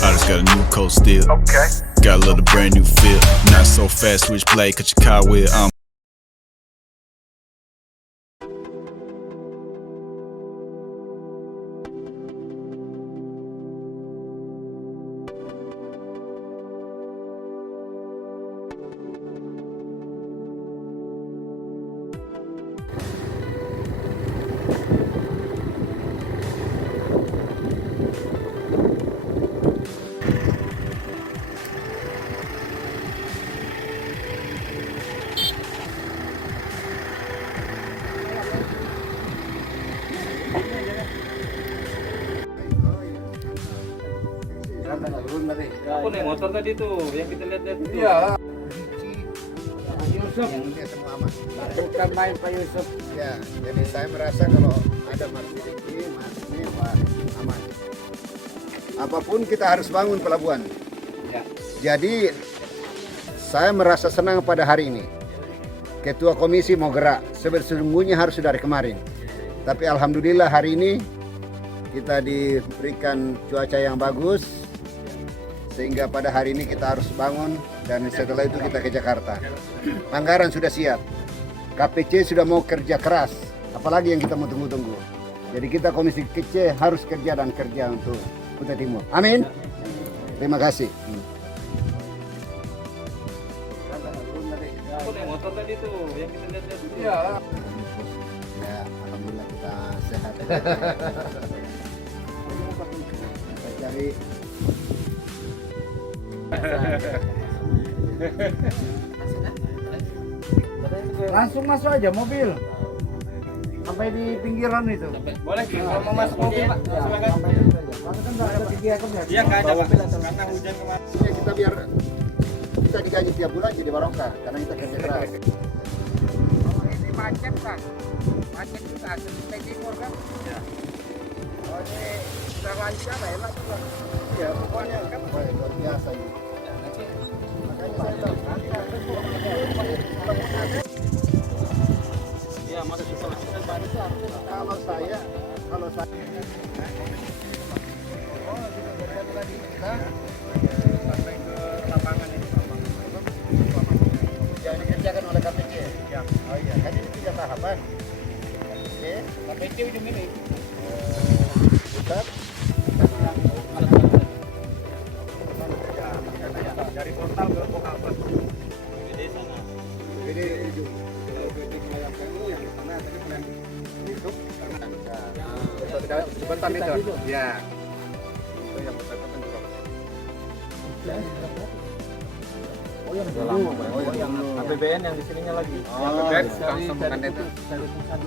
I just got a new coat still. Okay. Got a little brand new feel. Not so fast, switch play, cut your car with. Apa nih motor tadi tuh yang kita lihat itu? Iya. Yusuf Yang dia semua aman. bukan main Pak Yusuf. Ya, jadi saya merasa kalau ada Mas Diki, Mas ini Pak aman. Apapun kita harus bangun pelabuhan. Ya. Jadi saya merasa senang pada hari ini. Ketua komisi mau gerak. Sesungguhnya harus dari kemarin. Tapi alhamdulillah hari ini kita diberikan cuaca yang bagus. Sehingga pada hari ini kita harus bangun dan setelah itu kita ke Jakarta. Anggaran sudah siap. KPC sudah mau kerja keras. Apalagi yang kita mau tunggu-tunggu. Jadi kita komisi kecil harus kerja dan kerja untuk Kutai Timur. Amin. Terima kasih. Apa nih motor tadi tuh yang kita lihat itu? Iya. Ya, alhamdulillah kita sehat. Kita cari Langsung masuk aja mobil. Sampai di pinggiran itu. Boleh kalau mau masuk mobil Pak, silakan. Karena kan nggak ada kegiatan ya. Iya nggak ada Pak, karena hujan kemarin. ya kita biar kita digaji tiap bulan jadi barokah karena kita kerja keras. Oh, ini macet kan? Macet juga Kutai Timur kan? Ya. Oh, ini sudah lancar ya enak juga. Ya pokoknya kan luar biasa ini. Makanya saya bilang nanti ada Iya, masuk ke sana. kalau saya oh kita berkata tadi kita Sampai ke lapangan ini. yang dikerjakan oleh KPC. Ya. Oh iya, kan ini 3 tahapan. Oke, KPC ujung ini. pusat Dari portal ke Bokalpas. Di sana. jadi ujung. Yang di sana tadi plan YouTube karena jembatan itu. Ya. Itu yang jembatan juga. Oh, yang Udah lama, Pak. Oh, yang APBN yang di sininya lagi. APBN langsung bukan itu. Dari pusat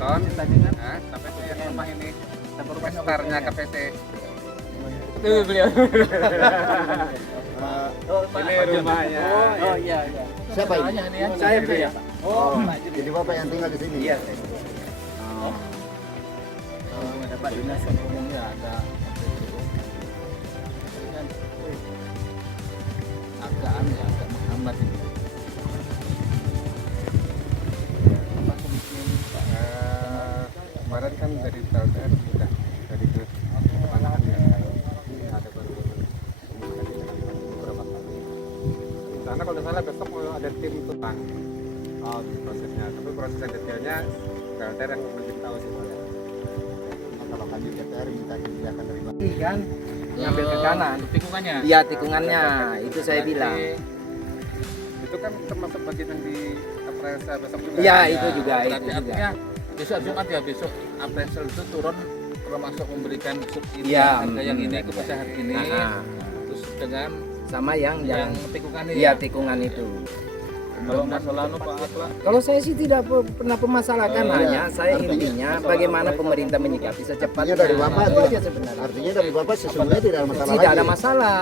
Ton, nah, sampai ke rumah ini. Starnya KPC. Itu beliau. Ini rumahnya. Oh iya iya. Siapa ini? Saya Pak ya. Oh, jadi bapak yang tinggal di sini. Iya. Oh. Dapat dinas umumnya ada agak aneh, agak menghambat ini. Kemarin kan dari PLTR sudah dari ke panahan ya. Ada baru beberapa kali. Karena kalau salah besok mau ada tim tukang prosesnya. Tapi proses yang detailnya PLTR yang lebih tahu sih. Kalau kami PLTR minta disediakan dari mana? Ini kan ngambil ke kanan. Tikungannya. Iya, tikungannya. Itu saya bilang. Itu kan termasuk bagian yang di apresa besok juga. Iya, itu juga, itu Berarti juga. artinya besok Jumat ya, besok appraisal itu turun termasuk memberikan subsidi Iya, harga yang ini ke pecahan ini. Nah, Terus dengan sama yang tikungan ini. iya tikungan itu. Kalau masalah Pak Akla, Kalau saya sih tidak pernah permasalahkan, Oh, hanya iya. saya intinya bagaimana pemerintah menyikapi secepatnya. Artinya dari Bapak Itu tidak- aja sebenarnya. Artinya dari Bapak sesungguhnya tidak ada masalah Tidak ada lagi. masalah.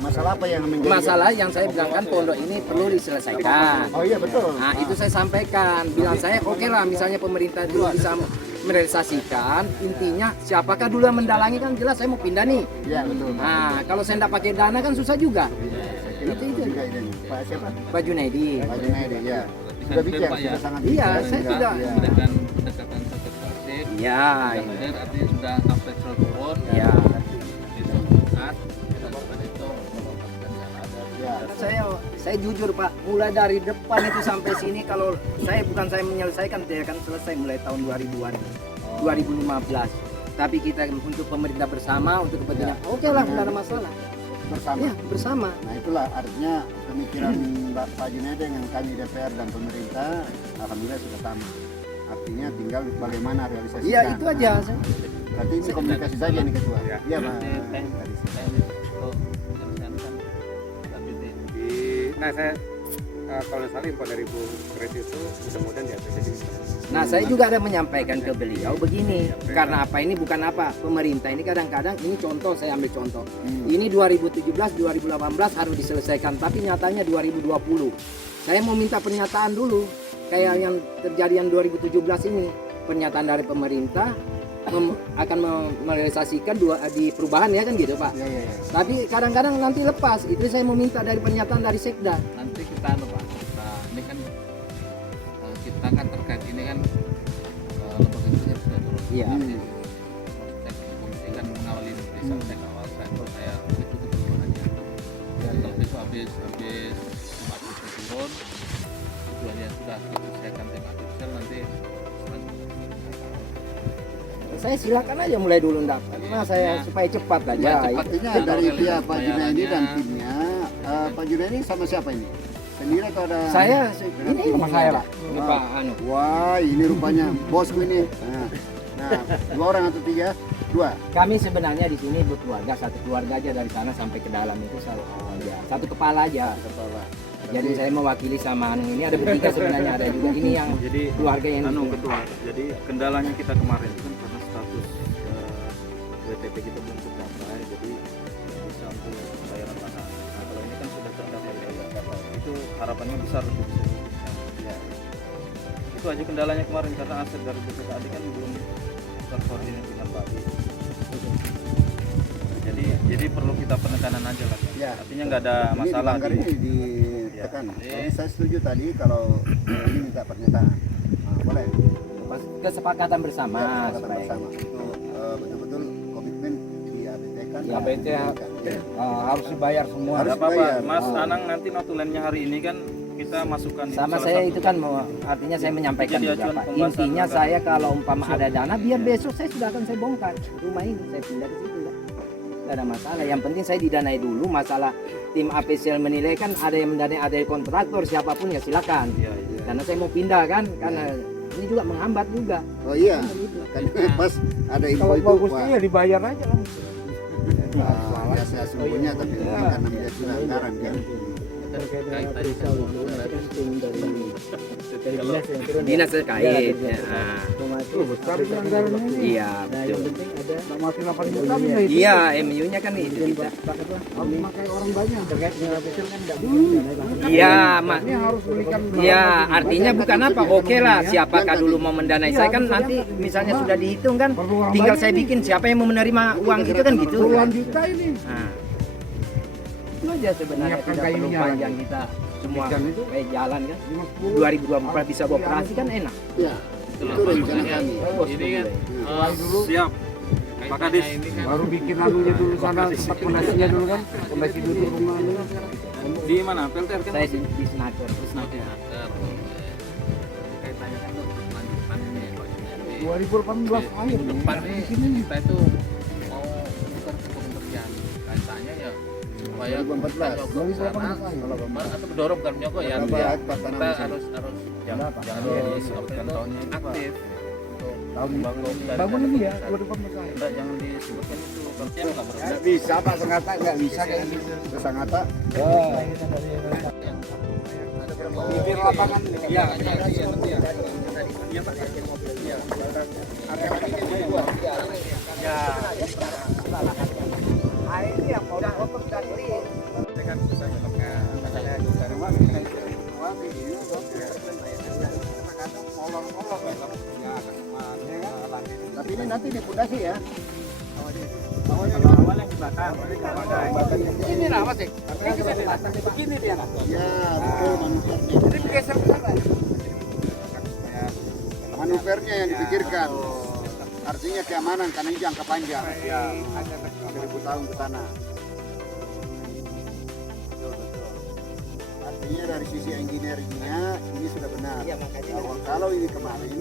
Masalah apa yang menjadi Masalah yang saya bilang kan pondok ini perlu diselesaikan. Oh iya betul. Nah itu saya sampaikan, bilang saya oke lah misalnya pemerintah dulu bisa merealisasikan, intinya siapakah dulu yang mendalangi kan jelas saya mau pindah nih. Iya betul. Nah kalau saya tidak pakai dana kan susah juga. Itu juga ini. Pak siapa? Pak Junaidi. Pak Junaidi ya. Sudah bicara, Pak, ya. sudah sangat Iya, bicara, saya sudah, tidak- iya. dengan pendekatan satu partai, Ya, Yang akhir artinya sudah appraisal turun. ya. Itu Jumat, dan setelah itu melakukan yang ada. Ya. Saya jujur Pak, mulai dari depan itu sampai sini kalau saya menyelesaikan, saya akan selesai mulai tahun 2000-an, 2015. Tapi kita untuk pemerintah bersama, untuk kepentingan, oke lah, nggak ada masalah. Bersama. Ya, bersama. Nah itulah artinya pemikiran Pak Junaidi dengan kami DPR dan pemerintah alhamdulillah sudah sama. Artinya tinggal bagaimana realisasikan. Iya, itu aja. Berarti ini komunikasi saja nih ketua. Iya Pak. Nah saya kalau salah info dari Bu Kres itu mudah-mudahan diapresiasi. Nah, saya juga ada menyampaikan ke beliau begini, karena apa ini bukan apa, pemerintah ini kadang-kadang, ini contoh, saya ambil contoh. Ini 2017, 2018 harus diselesaikan, tapi nyatanya 2020. Saya mau minta pernyataan dulu, kayak yang terjadi yang 2017 ini, pernyataan dari pemerintah akan merealisasikan di perubahan ya kan gitu Pak. Iya, iya, iya. Tapi kadang-kadang nanti lepas, itu saya mau minta dari pernyataan dari Sekda. Nanti kita Pak, ini kan kita kan terkait ini kan lembaga itu sudah turun. Iya. Komisi kan mengawali desa, saya kawal, saya itu kebutuhannya. Dan kalau itu habis turun, itu aja sudah diselesaikan tim artificial nanti. Saya silakan aja mulai dulu enggak. Karena saya supaya cepat aja. Ya, cepat. Artinya Ya, dari realisasi pihak Pak Junaidi dan pembayarannya. timnya, Pak Junaidi sama siapa ini? Sendiri atau ada? Saya Dengan ini tim sama saya Pak. Ini Oh. Pak Anu. Wah ini rupanya bosku ini. Nah 2 orang atau 3? 2. Kami sebenarnya di sini berkeluarga, satu keluarga aja dari sana sampai ke dalam itu satu kepala aja. Kepala. Jadi saya mewakili sama Anu ini ada bertiga sebenarnya, ada juga ini yang Jadi keluarga yang anu di sini. ketua, jadi kendalanya kita kemarin itu kan karena status WTP kita belum tercapai, jadi bisa untuk pembayaran tanah. Nah kalau ini kan sudah tercapai, itu harapannya besar untuk bisa diwujudkan. Ya. Itu aja kendalanya kemarin karena aset dari BPKAD kan belum terkoordinir dengan Pak Bi. Jadi perlu kita penekanan aja lah. Ya. Artinya nggak ada masalah. Ini ini ditekan. Jadi saya setuju tadi kalau ini minta pernyataan. Nah, boleh. Kesepakatan bersama Ya, kata supaya bersama. Itu betul-betul komitmen di ABT kan. Di ABT harus dibayar semua. Harus Nggak apa-apa, bayar. Mas Oh. Anang nanti notulennya hari ini kan kita masukkan Sama salah saya satu. itu kan mau artinya saya menyampaikan Jadi juga acuan Pak. pembahasan Intinya anggaran. saya kalau umpama ada dana biar besok saya sudah akan saya bongkar rumah ini, saya pindah ke situ ya. Tidak ada masalah. Yang penting saya didanai dulu. Masalah tim APCL menilai kan ada yang mendanai, ada yang kontraktor, siapapun ya silakan. Iya, iya. Karena saya mau pindah kan, karena ini juga menghambat juga. Oh iya. Gitu. Kan pas ada info Kalau itu bagusnya ya dibayar aja lah. ya saya sembunyinya tapi mungkin karena dia sudah anggaran kan. Dinas terkait. Ya. Iya, betul. Iya, MU-nya kan itu kita. Iya, Mak. Iya, artinya bukan apa. Oke lah, siapakah dulu mau mendanai saya kan nanti misalnya sudah dihitung kan, tinggal saya bikin siapa yang mau menerima uang itu kan gitu. Nah, itu aja sebenarnya tidak perlu panjang kita semua kayak jalan kan. 2024 bisa beroperasi kan enak. Ya. Itu rencana kami. Ini kan Siap. Pak Kadis. Baru bikin anunya dulu sana, tempat fondasinya dulu kan, fondasi dulu rumah dulu. Di mana? PLTR kan? Saya di Senaker. kaitannya kan untuk kelanjutan ini Pak Junaidi. 2018 akhir. Depan nih kita itu mau bukan kementerian kaitannya ya supaya 2014. nyogok ke sana atau mendorong kan nyogok ya Berapa ya, hektar tanah kita masih? harus jangan disebutkan tahunnya itu, Pak. Untuk Bangun ini ya, 2018 akhir. enggak jangan disebutkan itu kerja enggak berarti Nggak bisa Pak Sengata, nggak bisa kayak gitu. Sengata. Bibir lapangan. Iya, Tapi ini nanti di pondasi ya. ini lah Mas. Begini dia. Ya, betul manuvernya. Jadi bergeser ke sana. Manuvernya yang dipikirkan. artinya keamanan karena ini jangka panjang. Ya, 1000 tahun ke sana. Betul, betul. Artinya dari sisi engineeringnya ini sudah benar. Iya, makanya Bahwa kalau ini kemarin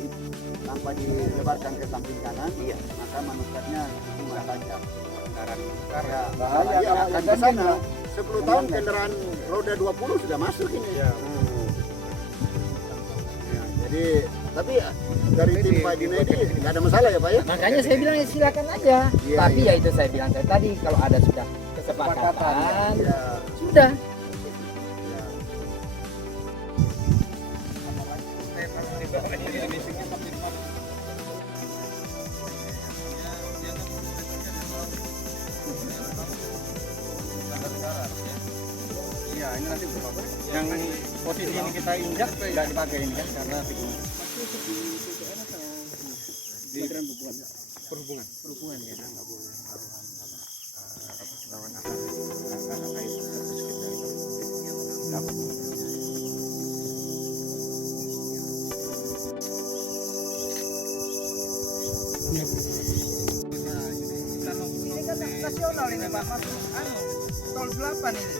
tanpa dilebarkan ke samping kanan, maka manfaatnya bisa tajam. Ya, bahaya akan ke sana. 10 tahun kendaraan roda 20 sudah masuk ini. Ya, jadi tapi dari tim Pak Junaidi nggak ada masalah ya Pak ya? Makanya saya bilang ya silakan aja. Iya, Tapi iya. ya itu saya bilang saya tadi kalau ada sudah kesepakatan, Ya, sudah. ya. Iya, ini nanti berapa? Yang posisi ini kita injak nggak dipakai ini kan karena tikungan. Di perhubungan. Perhubungan ya. Nggak boleh lawan atas karena air terus kita dapat. Ini kan nasional ini Pak, masuk tol 8 ini.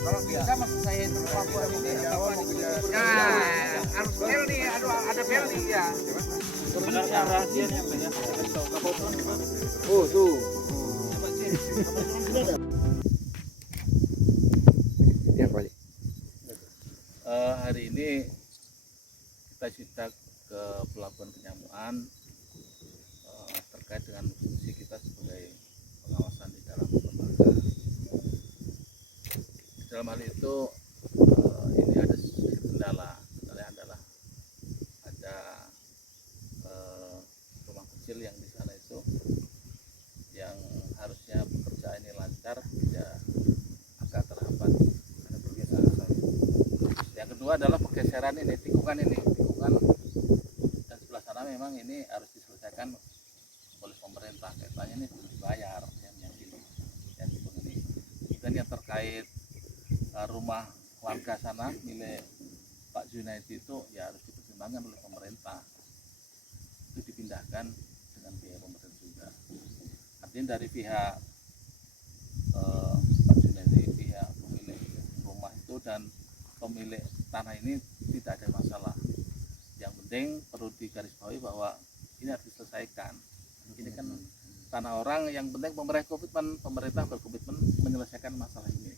Kalau bisa maksud saya itu Papua ini harus bel nih, ada bel nih ya. Sebenarnya rahasianya banyak saya tahu kapal selam juga. Oh tuh. Ya Pak. Hari ini kita sidak ke Pelabuhan Penyamuan terkait dengan fungsi kita sebagai pengawasan di dalam lembaga. Dalam hal itu ini ada sedikit kendala. Kendalanya adalah ada rumah kecil yang di sana itu yang harusnya pekerjaan ini lancar ya agak terhambat karena pergeseran. Yang kedua adalah pergeseran ini tikungan dan sebelah sana memang ini harus diselesaikan oleh pemerintah. Kaitannya ini belum dibayar yang tikungan ini. Dan yang terkait rumah warga sana milik Pak Junaidi itu ya harus dipertimbangkan oleh pemerintah, itu dipindahkan dengan biaya pemerintah juga. Artinya dari pihak Pak Junaidi, pihak pemilik rumah itu dan pemilik tanah ini tidak ada masalah. Yang penting perlu digarisbawahi bahwa ini harus diselesaikan. Ini kan tanah orang, yang penting pemerintah berkomitmen menyelesaikan masalah ini.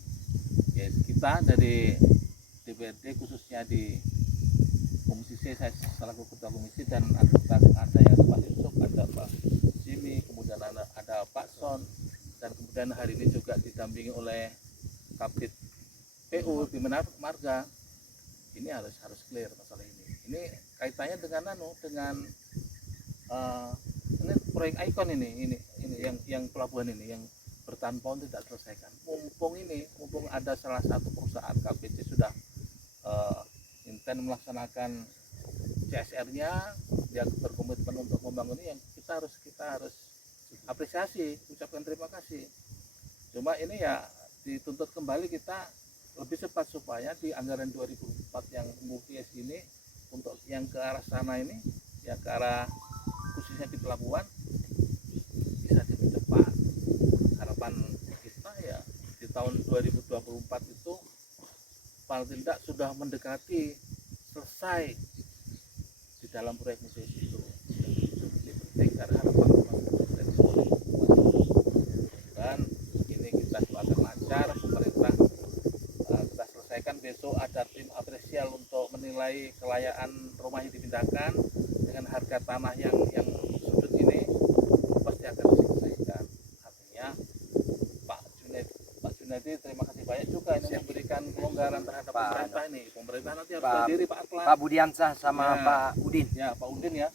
Ya, kita dari DPRD khususnya di Komisi C, saya selaku ketua komisi, dan ada yang Pak Yusuf, ada Pak Jimmy, kemudian ada Pak Son, dan kemudian hari ini juga didampingi oleh Kabid PU di Marga. Ini harus clear masalah ini. Ini kaitannya dengan ini proyek ikon ini yang pelabuhan ini yang bertahun tahun tidak selesaikan. Mumpung ada salah satu perusahaan KPC sudah intent melaksanakan CSR-nya, dia berkomitmen untuk membangun ini, yang kita harus apresiasi, ucapkan terima kasih. Cuma ini ya dituntut kembali kita lebih cepat supaya di anggaran 2004 yang multi ini untuk yang ke arah sana ini, ya ke arah khususnya di pelabuhan bisa dipercepat. Harapan kita ya di tahun 2024 itu paling tidak sudah mendekati selesai di dalam proyek museum itu. Itu penting karena harapan dan ini kita doakan lancar, pemerintah kita selesaikan. Besok ada tim apresial untuk menilai kelayakan rumah yang dipindahkan dengan harga tanah yang sudut ini pasti akan diselesaikan. Artinya Pak Junaidi terima kasih banyak juga ini memberikan kelonggaran terhadap pemerintah ini. Pemerintah nanti harus berdiri Pak Budiansah sama Ya. Pak Udin. Ya, Pak Udin ya.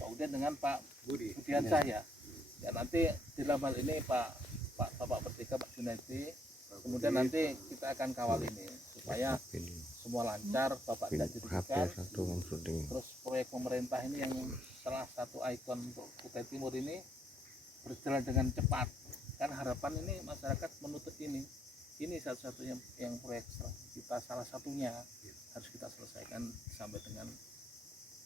Pak Udin dengan Pak Budiansah ya. Ya nanti di dalam hal ini Bapak bertiga Pak Junaidi, kemudian nanti kita akan kawal ini supaya semua lancar, Bapak tidak dirugikan. Terus proyek pemerintah ini yang salah satu ikon untuk Kutai Timur ini berjalan dengan cepat. Kan harapan ini masyarakat menuntut ini satu-satunya yang proyek kita, salah satunya harus kita selesaikan sampai dengan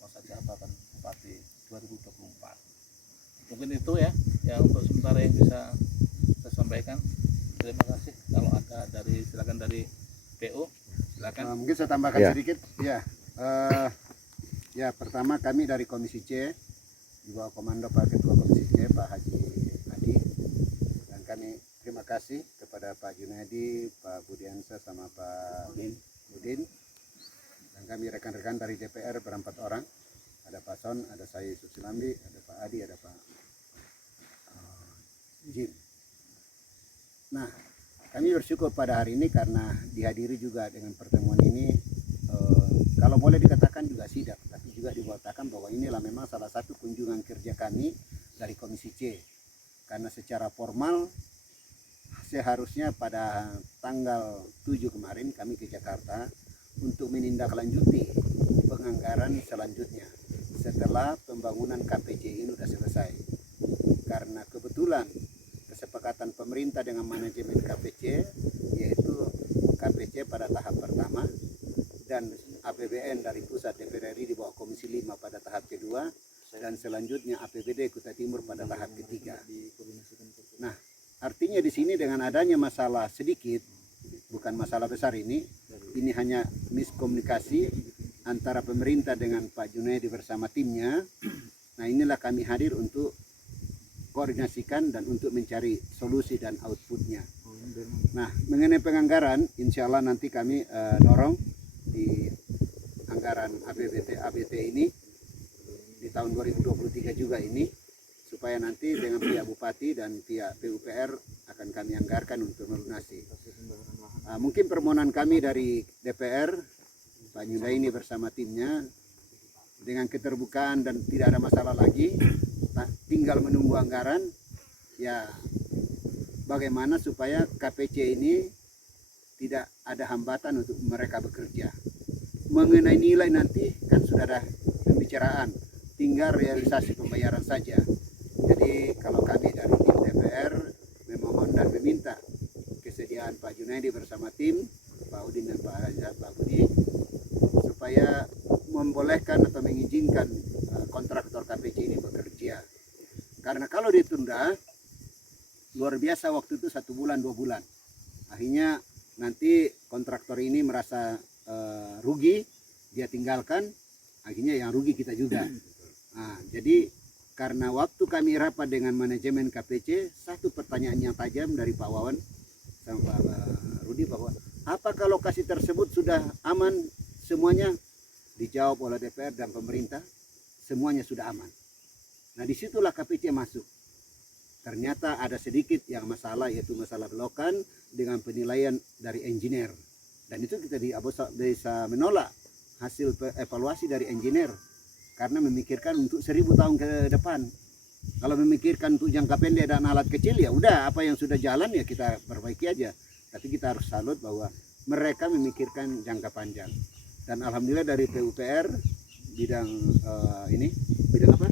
masa jabatan Bupati 2024. Mungkin itu ya untuk sementara yang bisa saya sampaikan. Terima kasih. Kalau ada silakan dari PO, silakan. Mungkin saya tambahkan sedikit. Ya, pertama kami dari Komisi C di bawah komando Pak Ketua Komisi C Pak Haji Adi, dan kami terima kasih kepada Pak Junaidi, Pak Budiansa sama Pak Udin, dan kami rekan-rekan dari DPR berempat orang, ada Pak Son, ada saya Yusuf Silambi, ada Pak Adi, ada Pak Jim. Nah, kami bersyukur pada hari ini karena dihadiri juga dengan pertemuan ini, kalau boleh dikatakan juga sidak, tapi juga dibuatakan bahwa inilah memang salah satu kunjungan kerja kami dari Komisi C, karena secara formal seharusnya pada tanggal 7 kemarin kami ke Jakarta untuk menindaklanjuti penganggaran selanjutnya setelah pembangunan KPC ini sudah selesai. Karena kebetulan kesepakatan pemerintah dengan manajemen KPC, yaitu KPC pada tahap pertama dan APBN dari pusat DPR RI di bawah Komisi 5 pada tahap kedua, dan selanjutnya APBD Kutai Timur pada tahap ketiga. Nah, artinya di sini dengan adanya masalah sedikit, bukan masalah besar ini hanya miskomunikasi antara pemerintah dengan Pak Junaidi bersama timnya. Nah, inilah kami hadir untuk koordinasikan dan untuk mencari solusi dan outputnya. Nah, mengenai penganggaran, insya Allah nanti kami dorong di anggaran ABT ini di tahun 2023 juga ini, supaya nanti dengan pihak Bupati dan pihak PUPR akan kami anggarkan untuk melunasi. Mungkin permohonan kami dari DPR, Pak Junaidi bersama timnya, dengan keterbukaan dan tidak ada masalah lagi, tinggal menunggu anggaran, ya bagaimana supaya KPC ini tidak ada hambatan untuk mereka bekerja. Mengenai nilai nanti kan sudah ada pembicaraan, tinggal realisasi pembayaran saja. Jadi kalau kami dari tim DPR memohon dan meminta kesediaan Pak Junaidi bersama tim, Pak Udin dan Pak Budi, supaya membolehkan atau mengizinkan kontraktor KPC ini bekerja. Karena kalau ditunda, luar biasa waktu itu 1 bulan 2 bulan. Akhirnya nanti kontraktor ini merasa rugi, dia tinggalkan, akhirnya yang rugi kita juga. Nah, jadi karena waktu kami rapat dengan manajemen KPC, satu pertanyaan yang tajam dari Pak Wawan sama Pak Rudi bahwa apakah lokasi tersebut sudah aman semuanya? Dijawab oleh DPR dan pemerintah, semuanya sudah aman. Nah, disitulah KPC masuk. Ternyata ada sedikit yang masalah, yaitu masalah belokan dengan penilaian dari engineer. Dan itu kita bisa menolak hasil evaluasi dari engineer, karena memikirkan untuk 1000 tahun ke depan. Kalau memikirkan untuk jangka pendek dan alat kecil, ya udah apa yang sudah jalan ya kita perbaiki aja. Tapi kita harus salut bahwa mereka memikirkan jangka panjang. Dan alhamdulillah dari PUPR bidang bidang apa?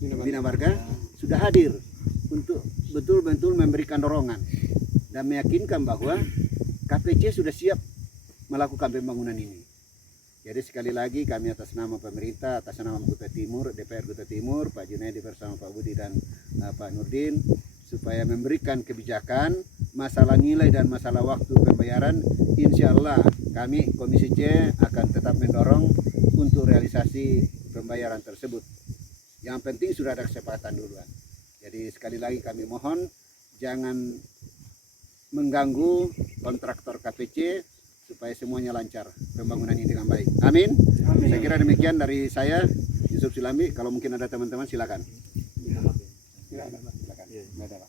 Bina Marga sudah hadir untuk betul-betul memberikan dorongan dan meyakinkan bahwa KPC sudah siap melakukan pembangunan ini. Jadi sekali lagi kami atas nama pemerintah, atas nama Kutai Timur, DPR Kutai Timur, Pak Junaidi bersama Pak Budi dan Pak Nurdin, supaya memberikan kebijakan masalah nilai dan masalah waktu pembayaran. Insya Allah kami Komisi C akan tetap mendorong untuk realisasi pembayaran tersebut. Yang penting sudah ada kesepakatan duluan. Jadi sekali lagi kami mohon jangan mengganggu kontraktor KPC supaya semuanya lancar pembangunan ini dengan baik. Amin. Saya kira demikian dari saya, Yusuf Silambi. Kalau mungkin ada teman-teman silakan. Silakan.